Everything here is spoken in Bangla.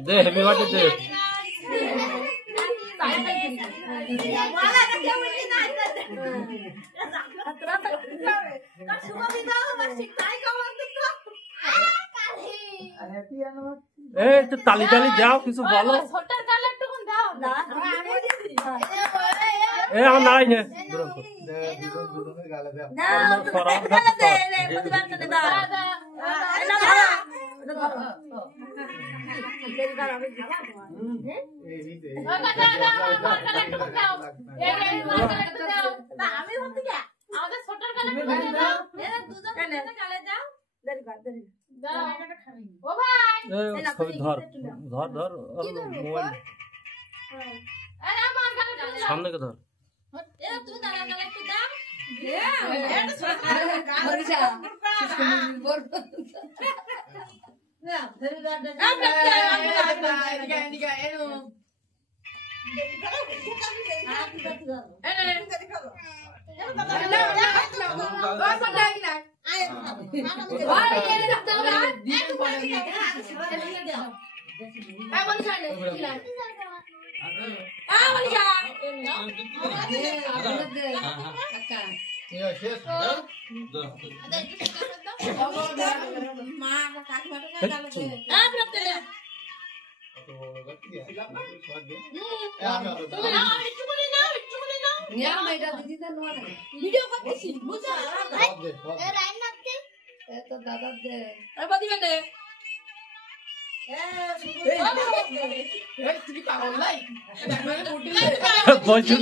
দে হেভি বাটি দে একটু তালি তালি যাও কিছু বলো আমার নাই না ধর ধর ধর মোবাইল সামনে কে ধর বলছু